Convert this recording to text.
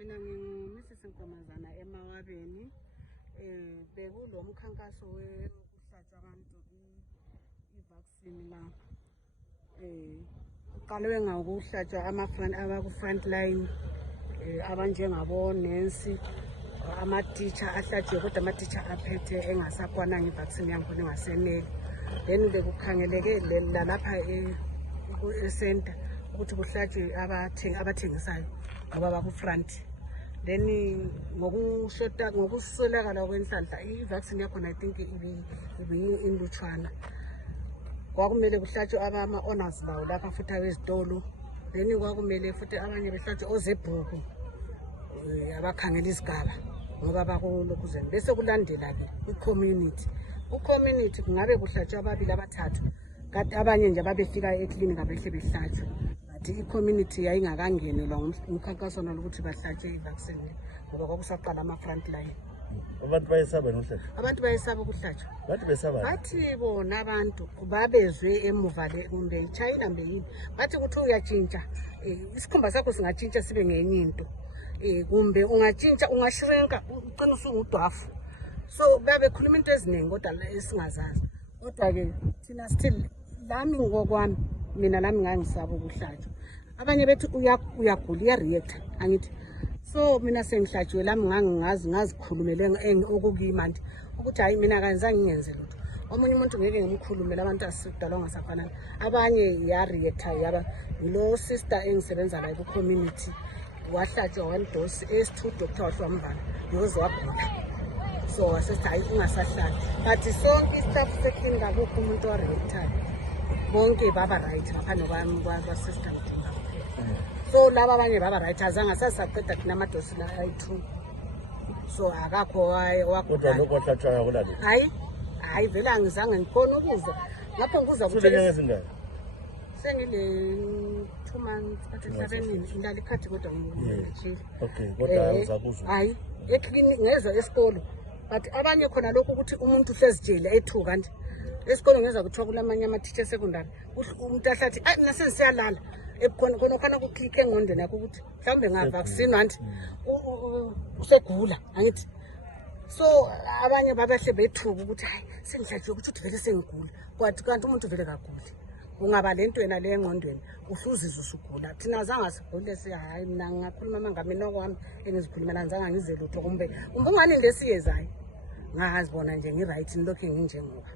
Mina ngingu-Mrs. Nkomazana eMawabeni. Bekulo mkhankaso wokuhlatshwa abantu i-vaccine la. Uqalwe ngokuhlatshwa abaku-front line abanjengabo nurse, ama-teacher ahlatshiwe kodwa ama-teacher aphethe engasakwananga i-vaccine yankhona engaseneli. Then bekukhangeleke lalapha e-center ukuthi kuhlatshwe abathengisayo ngoba baku-front. Then ngokuswelakala kwenhlanhla i-vaccine yakhona I think ibiyinlutshwana. Kwakumele kuhlatshwe ama-owners bawo lapha futhi awezitolo. Then kwakumele futhi abanye behlatshwe ozebhuku abakhangela isigaba ngoba bakulokuzeni. Bese kulandela-ke kwi-community. Ku-community kungabe kuhlatshwe ababili abathathu, kanti abanye nje babefika eklinika behle behlatshwe. But i-community yayingakangenelwa umkhankaso nalokuthi bahlatshwe i-vaccine ngoba kwakusaqala ama-front line. Abantu bayesaba nohlatshwa? Abantu bayesaba ukuhlatshwa. Bathi besaba? Bathi bona abantu babezwe emuva le kumbe iChina mbe yini. Bathi ukuthi uyatshintsha isikhumba sakho singatshintsha sibe ngenye into. Kumbe ungatshintsha ungashrinka ucina usungudwafu. So babekhuluma into eziningi kodwa esingazazi. Kodwa-ke thina still lami ngokwami mina lami ngangisaba ukuhlatshwa. Abanye bethi uyagula uya-react angithi. So mina sengihlatshiwe lami ngazikhulumele okukuyimandi ukuthi hayi mina kazange ngingenze lutho. Omunye umuntu ngeke ngimkhulumele abantu asidalwa ngasafanana. Abanye ya-react yaba lo sister engisebenza naye ku-community wahlatshwa 1 dose S2 Dr. Washwambana because wagula. So wasesithi hayi ungasahlali. But sonke istaff seklinika akukho umuntu wa-reactayo. Bonke baba right ngaphandle kwa-sister. So laba abanye baba right azange sasaqeda thina amadosi la ayi-2. So akakho kodwa lokho wahlatshwayo akulali? Hayi vele angizange ngikhona ukuzwa. Ngapho ngibuza ukuthi ezingaki? Sengile 2 months but emhlabeni ngilala ikhathi kodwa ngijile. Okay, kodwa awuzakuzwa? Hayi, eklinika ngezwe esikolo. But abanye khona lokho ukuthi umuntu uhlezi jele ethuka nje. Esikolo ngeza kuthiwa kulamanye ama-teacher secondary. Umuntu ahlathi mina sesiyalala. Khona kuclick engqondweni yakho ukuthi mhlawumbe ngavaccine anti usegula angithi. So abanye babahle bethuka ukuthi hayi sengihlatshiwe ukuthi vele sengigula. Kanti umuntu vele kaguli. Ungaba lento wena le engqondweni uhluzizwe usugula. Thina azange sigule hayi mina ngakhuluma mangamina okwami engizikhulumela ngizange ngize lutho kumbe ungani lesiyezayo. Ngazibona nje ngi-right nilokho nginjengoba.